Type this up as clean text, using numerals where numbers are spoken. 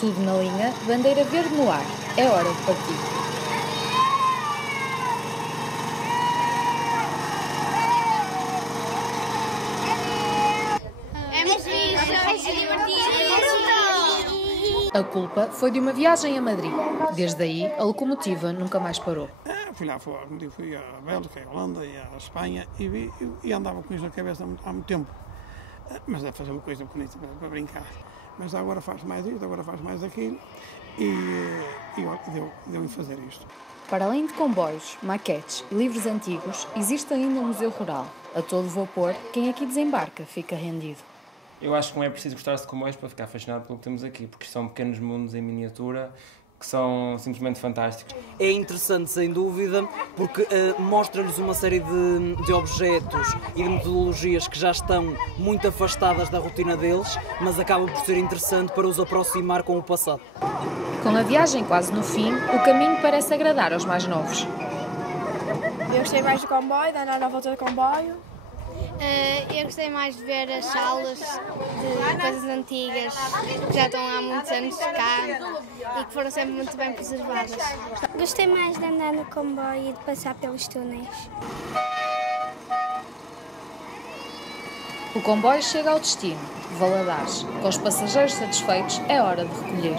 Tudo na linha, bandeira verde no ar. É hora de partir. A culpa foi de uma viagem a Madrid. Desde aí, a locomotiva nunca mais parou. Fui lá fora, fui à Bélgica, à Holanda e à Espanha e andava com isso na cabeça há muito tempo. Mas é fazer uma coisa bonita para brincar. Mas agora faz mais isto, agora faz mais aquilo e deu em fazer isto. Para além de comboios, maquetes e livros antigos, existe ainda um museu rural. A todo vapor, quem aqui desembarca fica rendido. Eu acho que não é preciso gostar-se de comboios para ficar fascinado pelo que temos aqui, porque são pequenos mundos em miniatura que são simplesmente fantásticos. É interessante, sem dúvida, porque mostra-lhes uma série de objetos e de metodologias que já estão muito afastadas da rotina deles, mas acaba por ser interessante para os aproximar com o passado. Com a viagem quase no fim, o caminho parece agradar aos mais novos. Eu gostei mais do comboio, de andar à volta do comboio. Eu gostei mais de ver as salas de coisas antigas que já estão há muitos anos cá e que foram sempre muito bem preservadas. Gostei mais de andar no comboio e de passar pelos túneis. O comboio chega ao destino, Valadares. Com os passageiros satisfeitos, é hora de recolher.